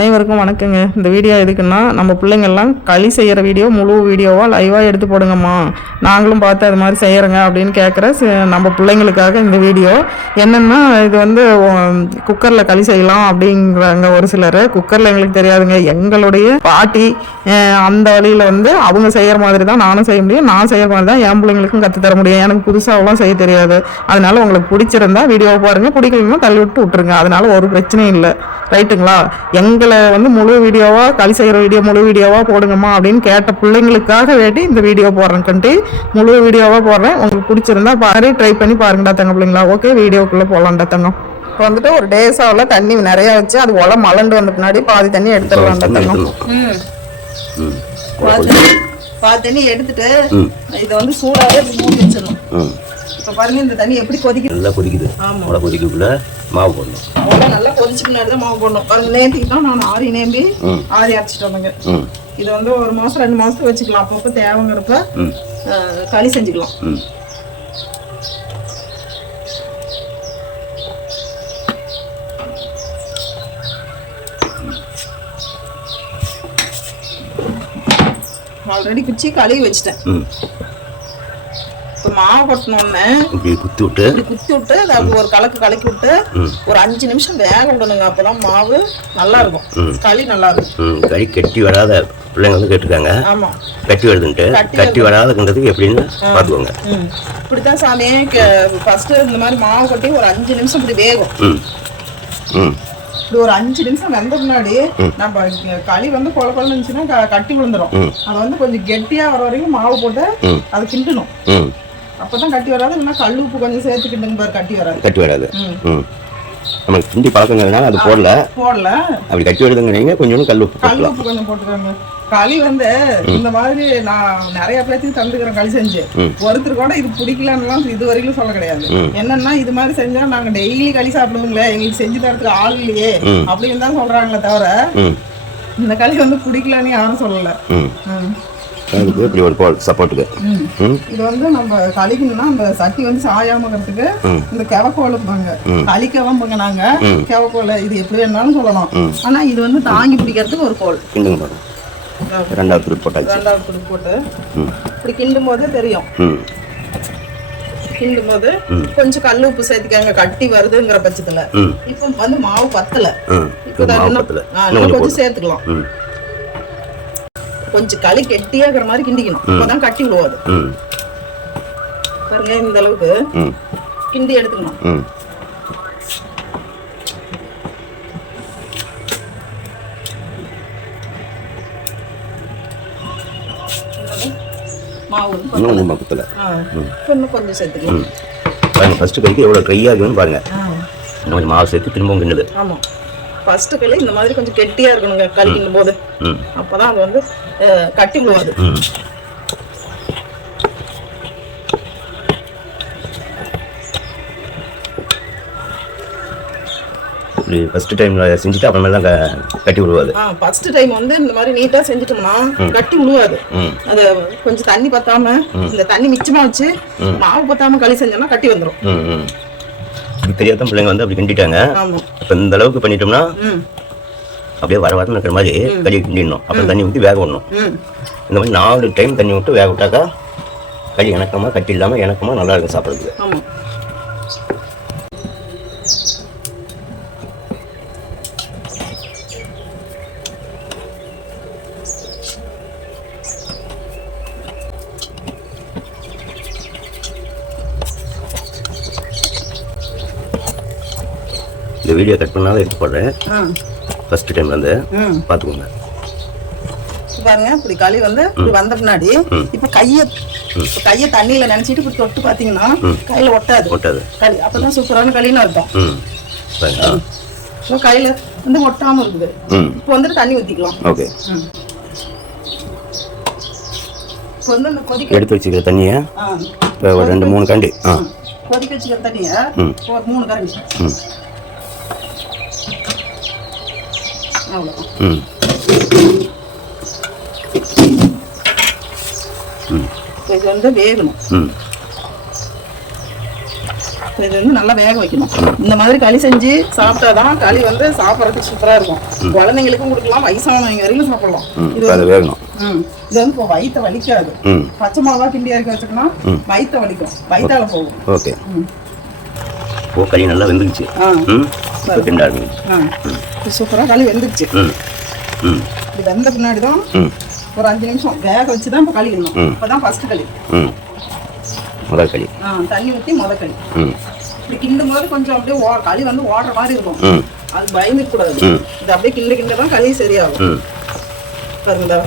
அனைவருக்கும் வணக்கங்க. இந்த வீடியோ எதுக்குன்னா, நம்ம பிள்ளைங்கள்லாம் களி செய்கிற வீடியோ முழு வீடியோவாக லைவாக எடுத்து போடுங்கம்மா, நாங்களும் பார்த்து அது மாதிரி செய்கிறோங்க அப்படின்னு கேட்குற நம்ம பிள்ளைங்களுக்காக இந்த வீடியோ. என்னென்னா, இது வந்து குக்கரில் களி செய்யலாம் அப்படிங்கிறாங்க ஒரு சிலர். குக்கரில் எங்களுக்கு தெரியாதுங்க. எங்களுடைய பாட்டி அந்த வழியில் வந்து அவங்க செய்கிற மாதிரி தான் நானும் செய்ய முடியும். நான் செய்கிற மாதிரி தான் என் பிள்ளைங்களுக்கும் கற்றுத்தர முடியும். எனக்கு புதுசாகலாம் செய்ய தெரியாது. அதனால உங்களுக்கு பிடிச்சிருந்தா வீடியோவை பாருங்கள், பிடிக்கலன்னா தள்ளி விட்டுருங்க. அதனால ஒரு பிரச்சனையும் இல்லை. ரைட்டுங்களா? எங்களை வந்து முழு வீடியோவா களி செய்கிற வீடியோ முழு வீடியோவா போடுங்கம்மா அப்படின்னு கேட்ட பிள்ளைங்களுக்காக வேண்டி இந்த வீடியோ போடுறேன். கண்டி முழு வீடியோவா போடுறேன். உங்களுக்கு பிடிச்சிருந்தா பாரு, ட்ரை பண்ணி பாருங்கடா தங்க பிள்ளைங்களா. ஓகே, வீடியோக்குள்ளே போகலாம்டா தங்கம். இப்போ வந்துட்டு ஒரு டேஸாவில் தண்ணி நிறையா வச்சு அது ஒலை மலண்டு வந்த பின்னாடி பாதி தண்ணி எடுத்துடலாம்டா தங்கம். பாதி தண்ணி எடுத்துட்டு இதை வந்து சூடாகவே மூடி வச்சிடணும். இப்போ பாருங்க, இந்த தண்ணி எப்படி கொதிக்குது. நல்லா கொதிக்குது. ஆமாம், கொதிக்குள்ள மாவு போடணும். அவ்வளோ நல்லா கொதிச்சு பின்னாடி தான் மாவு போடணும். பாருங்க, நேற்றுக்கு தான் நான் ஆரி நேம்பி ஆரி அரைச்சிட்டு வந்தேங்க. இதை வந்து ஒரு மாதம் 2 மாதத்துக்கு வச்சுக்கலாம். அப்பப்போ தேவைங்கிறப்ப களி செஞ்சுக்கலாம். ஆல்ரெடி குச்சி கழுவி வச்சுட்டேன். இப்போ மாவு கொட்டினோடனே குத்தி விட்டு அதை ஒரு கலக்கி விட்டு ஒரு 5 நிமிஷம் வேக விடணுங்க. அப்பதான் மாவு நல்லா இருக்கும், களி நல்லா இருக்கும். களி கட்டி வராத பிள்ளைங்க வந்து கேட்டுருக்காங்க. ஆமா, கட்டி வருதுன்ட்டு. கட்டி வராதுன்றதுக்கு எப்படின்னு பார்த்துக்கோங்க. இப்படித்தான் சாமி ஃபர்ஸ்ட் இந்த மாதிரி மாவு கொட்டி ஒரு 5 நிமிஷம் இப்படி வேகும். இப்படி ஒரு 5 நிமிஷம் வெந்த முன்னாடி நம்ம களி வந்து கொல கொலன்னு இருந்துச்சுன்னா கட்டி விழுந்துரும். அதை வந்து கொஞ்சம் கெட்டியா வர வரைக்கும் மாவு போட்டு அதை கிண்டணும். அப்பதான் கட்டி வராது. இல்லைன்னா கல் உப்பு கொஞ்சம் சேர்த்துக்கிட்டுங்க பாரு, கட்டி வராது. நமக்கு கிண்டி பழக்கங்கிறதுனால அது போடல. அப்படி கட்டி வருதுங்கிறீங்க, கொஞ்சம் கல் உப்பு கொஞ்சம் போட்டுருக்காங்க. களி வந்து இந்த மாதிரி நான் நிறைய பேருக்கு தந்துக்கிறேன் களி செஞ்சு. ஒருத்தர் கூட இது பிடிக்கலன்னுலாம் இது வரைக்கும் சொல்ல கிடையாது. என்னன்னா, இது மாதிரி செஞ்சா நாங்க டெய்லி களி சாப்பிடுவோங்களே, எங்களுக்கு செஞ்சு தரத்துக்கு ஆள் இல்லையே அப்படின்னு தான் சொல்றாங்களே தவிர இந்த களி வந்து பிடிக்கலன்னு யாரும் சொல்லல. இப்படி ஒரு சப்போர்ட்டுக்கு இது வந்து நம்ம களிக்கணும்னா அந்த சட்டி வந்து சாயாமக்கிறதுக்கு இந்த கெவக்கோல் இருப்பாங்க, களிக்கவம்புங்க நாங்க கெவக்கோல். இது எப்படி வேணாலும் சொல்லலாம். ஆனா இது வந்து தாங்கி பிடிக்கிறதுக்கு ஒரு கோல். ரெண்டாவது துடுப்பு போட்டு இப்படி கிண்டும் போது தெரியும். கிண்டும் போது கொஞ்சம் கல் உப்பு சேர்த்துக்காங்க, கட்டி வருதுங்கிற பட்சத்துல. இப்ப வந்து மாவு பத்தல, கொஞ்சம் சேர்த்துக்கலாம். கொஞ்சம் களி கெட்டியாகிற மாதிரி கிண்டிக்கணும். அப்பதான் கட்டி விடுவாது. பாருங்க, இந்த அளவுக்கு கிண்டி எடுத்துக்கணும். மாவு இன்னும் கொஞ்சம் சேர்த்துக்கலாம். ஃபர்ஸ்ட் களிக்கு எவ்வளவு ட்ரை ஆகுதுன்னு பாருங்க. கொஞ்சம் மாவு சேர்த்து திரும்பவும் கிண்டுது. ஆமா, ஃபர்ஸ்ட் களி இந்த மாதிரி கொஞ்சம் கெட்டியா இருக்கணுங்க களி கிண்டும் போது. அப்பதான் அது வந்து கட்டி விடுவாது. ஃபர்ஸ்ட் டைம்ல செஞ்சுட்டு அப்புறமே தான் கட்டி விடுவாது. ஃபர்ஸ்ட் டைம் வந்து இந்த மாதிரி நீட்டா செஞ்சுட்டோம்னா கட்டி விடுவாது. அது கொஞ்சம் தண்ணி பத்தாம இந்த தண்ணி மிச்சமா வச்சு மாவு பத்தாம களி செஞ்சோம்னா கட்டி வந்துடும். தெரியாத பிள்ளைங்க வந்து அப்படி கிண்டிட்டாங்க. இப்போ இந்த அளவுக்கு பண்ணிட்டோம்னா அப்படியே வர வரன்னு இருக்கிற மாதிரி களி கிண்டிடணும். அப்புறம் தண்ணி ஊற்றி வேக விடணும். இந்த மாதிரி 4 டைம் தண்ணி விட்டு வேக விட்டாக்கா களி இணக்கமா கட்டி இல்லாம இணக்கமா நல்லா இருக்கும் சாப்பிட்றதுக்கு. இந்த வீடியோ கட் பண்ணாத எடுத்து போடுறேன். ஃபர்ஸ்ட் டைம்ல வந்து பாத்துக்கோங்க. பாருங்க, இப்படி களி வந்து இப்படி வந்த பின்னாடி இப்ப கைய தண்ணியில நினைச்சிட்டு இப்படி தொட்டு பாத்தீங்கன்னா கையில ஒட்டாது களி. அப்பதான் சூப்பரான களின்னு அர்த்தம். கையில வந்து ஒட்டாம இருக்குது. இப்ப வந்து தண்ணி ஊத்திக்கலாம். ஓகே, எடுத்து வச்சுக்கிற தண்ணிய ஒரு 2-3 கரண்டி கொதிக்க வச்சுக்கிற தண்ணிய ஒரு 3 கரண்டி. இது வந்து வேகணும். இது வந்து நல்லா வேக வைக்கணும். இந்த மாதிரி களி செஞ்சு சாப்பிட்டாதான் களி வந்து சாப்பிட்றதுக்கு சூப்பரா இருக்கும். குழந்தைங்களுக்கும் கொடுக்கலாம், வயசானவங்க வரையிலும் சாப்பிடலாம். அது வேகணும். இது வந்து இப்போ வயிற்ற வலிக்காது. பச்சை மிளகா கிண்டி இறக்கி வச்சுக்கோன்னா வயிற்ற வலிக்கும், வயிற்றால போகும். ஓகே. ஓ, களி நல்லா வெந்துக்குச்சு. சூப்பராக களி வெந்துக்குச்சு. இது வெந்த பின்னாடி தான் ஒரு 5 நிமிஷம் வேக வச்சு தான் இப்போ களிக்கணும். இப்போதான் ஃபர்ஸ்ட் களி, முதல் களி. தண்ணி ஊற்றி முதல் களி. இப்படி கிண்டும் போது கொஞ்சம் அப்படியே களி வந்து ஓடுற மாதிரி இருக்கும். அது பயந்துக்க கூடாது. இது அப்படியே கிண்ட தான் களி சரியாகும். பாருங்களா,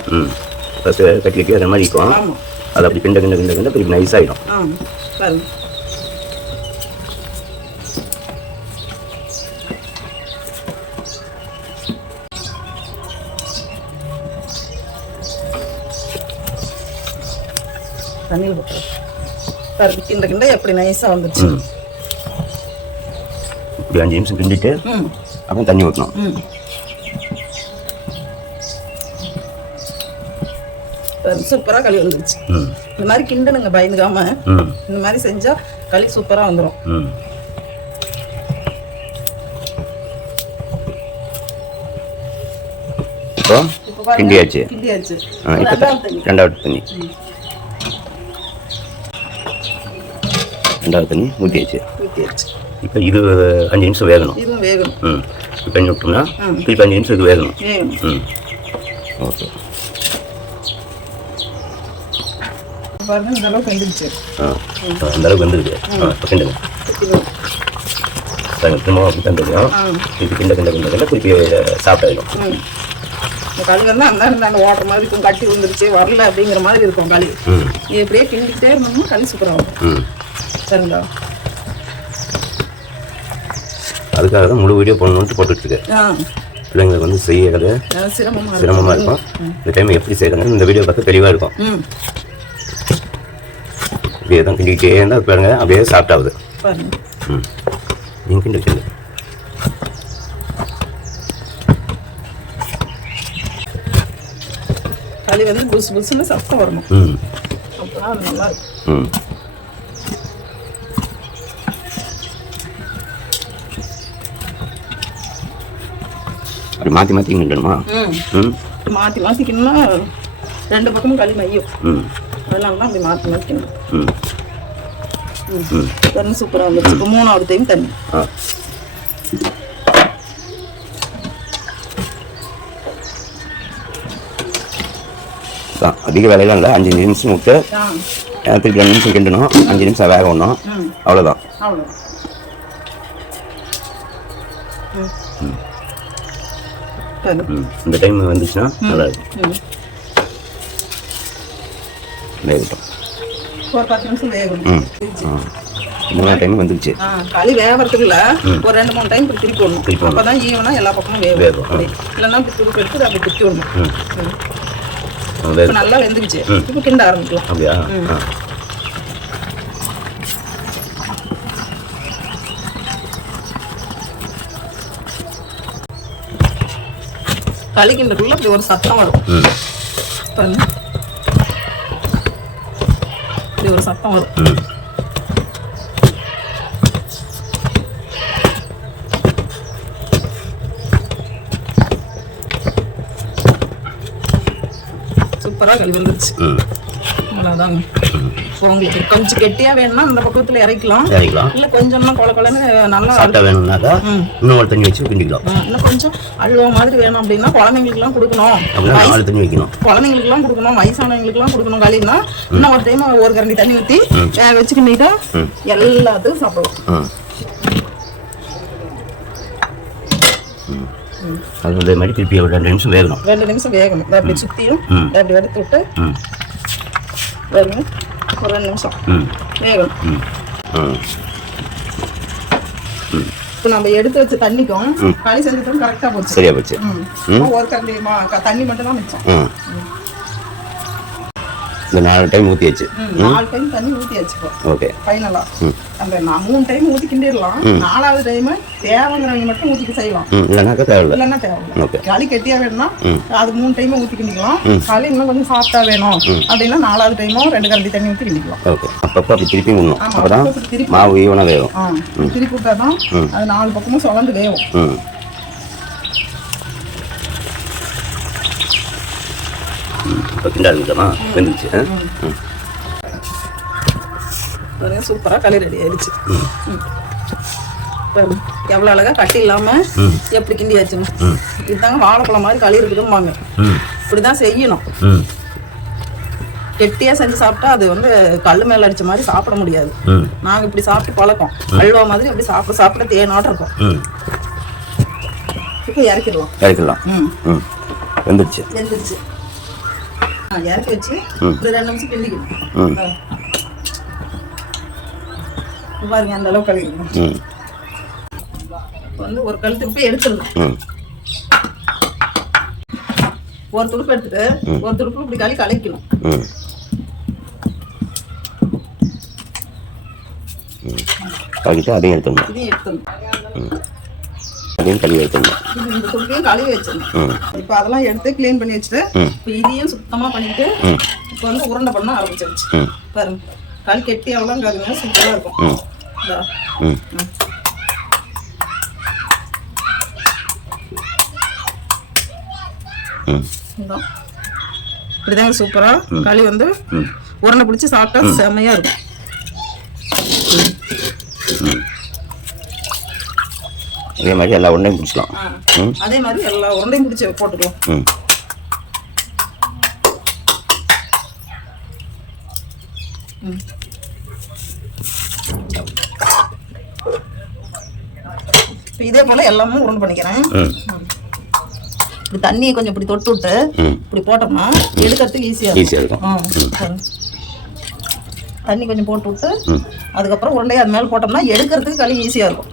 கட்டிக்கு அந்த மாதிரி இருக்கும். ஆமாம், அது அப்படி கிண்ட கிண்ட கிண்ட கிண்ட திருப்பி நைஸ் ஆகிடும். பாருங்க. தண்ணியில் போட்டு பாருங்க, கிண்ட கிண்ட எப்படி நைஸாக வந்துச்சு. இப்படி 5 நிமிஷம் கிண்டிட்டு அப்புறம் தண்ணி ஊற்றணும். சூப்பராக களி வந்துருச்சு. இந்த மாதிரி கிண்டனுங்க பயந்துக்காம. இந்த மாதிரி செஞ்சா களி சூப்பராக வந்துடும். இப்போ கிண்டியாச்சு. ரெண்டாவது தண்ணி ஊற்றியாச்சு. இப்போ இது 5 நிமிஷம் வேகணும். இதுவும் வேகணும். தண்ணி விட்டோம்னா திருப்பி 5 நிமிஷம் இது வேகணும். ஓகே. பாருங்க, இந்த அளவுக்கு வெந்துருச்சு. அந்த அளவுக்கு வந்துருக்கு. கிண்டுங்க. திரும்ப அப்படி தான் தெரியும். திருப்பி கிண்ட கிண்ட கிண்ட கிண்ட திருப்பி சாப்பிட்டாயிடும். இந்த களி வந்து அந்த ஓடுற மாதிரி இருக்கும், கட்டி வந்துருச்சு வரல அப்படிங்கிற மாதிரி இருக்கும் களி. இது எப்படியே கிண்டிக்கிட்டே இருந்தோம்னா களி சூப்பராக இருக்கும். சரிங்களா, அதுக்காக தான் முழு வீடியோ போடணுன்ட்டு போட்டுட்ருக்கேன். பிள்ளைங்களுக்கு வந்து செய்யறது சிரமமாக இருக்கும். இந்த டைம் எப்படி செய்யறாங்கன்னு இந்த வீடியோ பார்த்து தெளிவாக இருக்கும். இப்படியே தான் கிண்டிக்கிட்டே இருந்தால் பாருங்க, அப்படியே சாப்பிட்டாகுது. நீங்கள் கிண்டி கிண்டு களி வந்து புதுசு புதுசுன்னு சத்தம் வரணும். அப்பதான் அது நல்லா இருக்கும். அப்படி மாற்றி மாற்றி கிண்டணுமா? மாற்றி மாற்றிக்கணும்னா 2 பக்கமும் களி மையும். அதனால தான் அப்படி மாற்றி மாற்றிக்கணும். தண்ணி சூப்பராக வந்துருச்சு. இப்போ 3வது டைம் தண்ணி. அதிக வேலையெல்லாம் இல்லை. 5 நிமிஷம் விட்டு திருப்பி 2 நிமிஷம் கிண்டணும். 5 நிமிஷம் வேக விடணும். அவ்வளோதான். இந்த டைம் வந்துச்சுன்னா நல்லா இருக்கும். வேகட்டும். ஒரு 10 நிமிஷம் வேகணும். 3 டைம் வந்துச்சு. களி வேகிறதுக்குள்ள ஒரு 2-3 டைம் திருப்பி விடணும். அப்பதான் ஈவனா எல்லா பக்கமும் வேகும். இல்லைன்னா திருப்பி எடுத்து அப்படி திருப்பி விடணும். நல்லா வெந்துக்குச்சு. இப்போ கிண்ட ஆரம்பிக்கலாம். அப்படியா? களி கிண்டக்குள்ள அப்படி ஒரு சத்தம் வரும். இப்படி ஒரு சத்தம் வரும். சூப்பராக களி வந்துருச்சு. அவ்வளோதாங்க. உங்களுக்கு கொஞ்சம் கெட்டியா வேணும்னா அந்த பக்கத்துல இறக்கலாம். இல்ல கொஞ்சம்னா கொல கொலன்னு நல்லா வேணும்னாக்கா இன்னும் தண்ணி வச்சு கிண்டிக்கலாம். இன்னும் கொஞ்சம் அல்வா மாதிரி வேணும் அப்படின்னா குழந்தைங்களுக்கு எல்லாம் கொடுக்கணும். தண்ணி வைக்கணும். குழந்தைங்களுக்கு எல்லாம் கொடுக்கணும், வயசானவங்களுக்கு எல்லாம் கொடுக்கணும். களின்னா இன்னும் ஒரு டைம் ஒரு கரண்டி தண்ணி ஊற்றி வச்சு கிண்டிட்டா எல்லாத்துக்கும் சாப்பிடுவோம். அது அதே மாதிரி திருப்பி ஒரு 2 நிமிஷம் வேகணும். 2 நிமிஷம் வேகணும். அப்படி சுற்றியும் அப்படி எடுத்து விட்டு வேகணும். ஒரு 2 நிமிஷம் வேகணும். இப்போ நம்ம எடுத்து வச்ச தண்ணிக்கும் களி செஞ்சதுக்கும் கரெக்டாக போச்சு. சரியா போச்சு. ஒரு கரண்டி தண்ணி மட்டும் தான் மிச்சம். இந்த 4 டைம் ஊற்றியாச்சு. 4 டைம் தண்ணி ஊற்றியாச்சு. ஓகே, ஃபைனலாக அந்த 3 டைம் ஊற்றி கிண்டிடலாம். 4வது டைம் தேவைங்கிறவங்க மட்டும் ஊற்றிக்க செய்யலாம். இல்லைன்னா தேவையில்லை. களி கெட்டியாக வேணும்னா அது 3 டைம் ஊற்றி கிண்டிக்கலாம். களி இன்னும் கொஞ்சம் சாஃப்டா வேணும் அப்படின்னா 4வது டைமும் 2 கரண்டி தண்ணி ஊற்றி கிண்டிக்கலாம். ஓகே, அப்பப்போ அப்படி திருப்பி விடணும். அப்பதான் மாவு ஈவனாக வேகும். திருப்பி விட்டா தான் அது 4 பக்கமும் சுழந்து வேகும். இப்போ கிண்டா இருந்துட்டோமா வெந்துச்சு. சூப்பராக களி ரெடி ஆயிடுச்சு. எவ்வளோ அழகா கட்டி இல்லாமல் எப்படி கிண்டி ஆச்சுங்க. இதுதாங்க வாழைப்பழம் மாதிரி களி இருக்குதும்பாங்க. இப்படிதான் செய்யணும். கெட்டியாக செஞ்சு சாப்பிட்டா அது வந்து கல் மேலே அடிச்ச மாதிரி சாப்பிட முடியாது. நாங்கள் இப்படி சாப்பிட்டு பழக்கம். அல்வா மாதிரி அப்படி சாப்பிட தேனோட இருக்கும். இப்போ இறக்கிடலாம். வெந்துருச்சு. இறக்கி வச்சு ஒரு 2 நிமிஷம் கிண்டிக்கணும். பாருங்க அந்த அளவுக்கு கழிக்கணும். வந்து ஒரு கழுத்துக்கு போய் எடுத்துடணும். ஒரு துடுப்பு எடுத்துட்டு ஒரு துடுப்பு இப்படி கலக்கணும். அதையும் எடுத்துடணும். அதையும் கழுவி எடுத்துடணும். இந்த துடுப்பையும் கழுவி வச்சிடணும். இப்போ அதெல்லாம் எடுத்து கிளீன் பண்ணி வச்சுட்டு இப்போ இதையும் சுத்தமாக பண்ணிட்டு இப்போ வந்து உருண்டை பண்ண ஆரம்பிச்சிருச்சு. பாருங்க களி கெட்டி அவ்வளோ இருக்காதுங்க, சூப்பராக இருக்கும். இப்படிதாங்க சூப்பரா களி வந்து உருண்டை பிடிச்சி சாப்பிட்டா செமையா இருக்கும். அதே மாதிரி எல்லா உருண்டையும் பிடிச்சலாம். அதே மாதிரி எல்லா உருண்டையும் பிடிச்சி போட்டுக்கலாம். இதே போல எல்லாமே உருண்டை பண்ணிக்கிறேன். இப்படி தண்ணியை கொஞ்சம் இப்படி தொட்டு விட்டு இப்படி போட்டோம்னா எடுக்கிறதுக்கு ஈஸியாக இருக்கும். தண்ணி கொஞ்சம் போட்டு விட்டு அதுக்கப்புறம் உருண்டையை அது மேலே போட்டோம்னா எடுக்கிறதுக்கு களி ஈஸியாக இருக்கும்.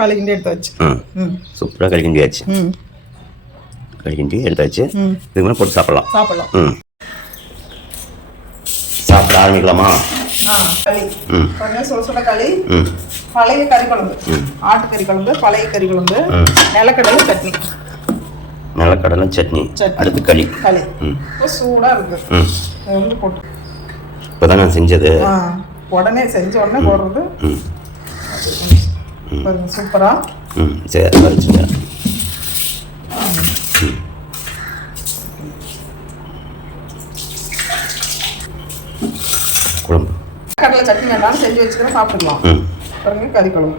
களி கிண்டி எடுத்தாச்சு. சூப்பராக களி கிண்டியாச்சு. கழிக்கிண்டி எடுத்தாச்சு. இதுக்கு மேலே போட்டு சாப்பிடலாம். சாப்பிட ஆரம்பிக்கலாமா? சுட களி, பழைய கறி குழம்பு, ஆட்டுக்கறி குழம்பு, பழைய கறி குழம்பு, நிலக்கடலை சட்னி. நிலக்கடலை சட்னி, அடுத்து களி. சூடா இருக்கு. போட்டு இப்போதான் நான் செஞ்சது. உடனே செஞ்ச உடனே போடுறது சூப்பரா. சரி வச்சுங்க. குழம்பு கடலை சட்னி வேண்டாலும் செஞ்சு வச்சுக்கிறேன், சாப்பிட்டுக்கலாம். பாருங்க கறி குழம்பு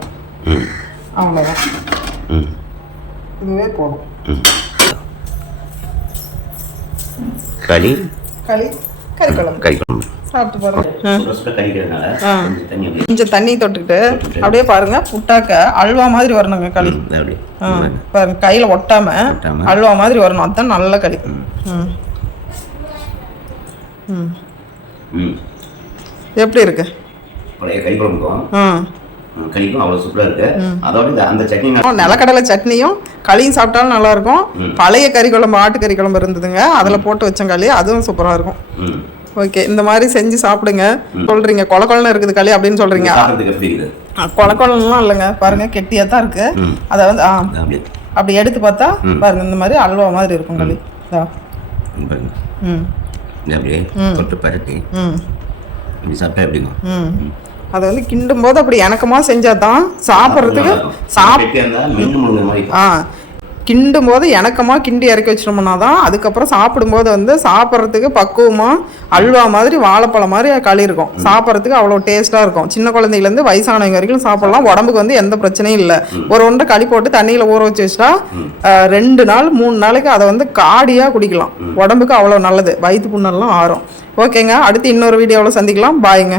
அவ்வளோதான். இதுவே போடும். களி கறி குழம்பு சாப்பிட்டு பாருங்க. கொஞ்சம் தண்ணி தொட்டுக்கிட்டு அப்படியே பாருங்க புட்டாக்க அல்வா மாதிரி வரணுங்க களி. பாருங்க கையில ஒட்டாம அல்வா மாதிரி வரணும். அதுதான் நல்ல களி. எப்படி இருக்கு? நிலக்கடலை சட்னியும் களியும் சாப்பிட்டாலும் நல்லா இருக்கும். பழைய கறி குழம்பு, ஆட்டுக்கறி குழம்பு இருந்ததுங்க, அதுல போட்டு வச்ச களி, அதுவும் சூப்பரா இருக்கும். ஓகே, இந்த மாதிரி செஞ்சு சாப்பிடுங்க. சொல்றீங்க கொல கொலன்னு இருக்குது களி அப்படின்னு சொல்றீங்க. கொல கொலன்னுலாம் இல்லைங்க, பாருங்க கெட்டியா தான் இருக்கு. அதை வந்து அப்படி எடுத்து பார்த்தா பாருங்க இந்த மாதிரி அல்வா மாதிரி இருக்கும் களி. அதை வந்து கிண்டும் போது அப்படி இணக்கமா செஞ்சாதான் சாப்பிட்றதுக்கு கிண்டும் போது இணக்கமாக கிண்டி இறக்கி வச்சிட்டோம்னா தான் அதுக்கப்புறம் சாப்பிடும்போது வந்து சாப்பிட்றதுக்கு பக்குவமாக அல்வா மாதிரி வாழைப்பழம் மாதிரி களி இருக்கும். சாப்பிட்றதுக்கு அவ்வளோ டேஸ்ட்டாக இருக்கும். சின்ன குழந்தைங்கலேருந்து வயசானவங்க வரைக்கும் சாப்பிடலாம். உடம்புக்கு வந்து எந்த பிரச்சனையும் இல்லை. ஒரு ஒன்றை களி போட்டு தண்ணியில் ஊற வச்சு வச்சுட்டா 2 நாள் 3 நாளைக்கு அதை வந்து காடியாக குடிக்கலாம். உடம்புக்கு அவ்வளோ நல்லது. வயிற்று புண்ணெல்லாம் ஆறும். ஓகேங்க, அடுத்து இன்னொரு வீடியோவில் சந்திக்கலாம். பாய்ங்க.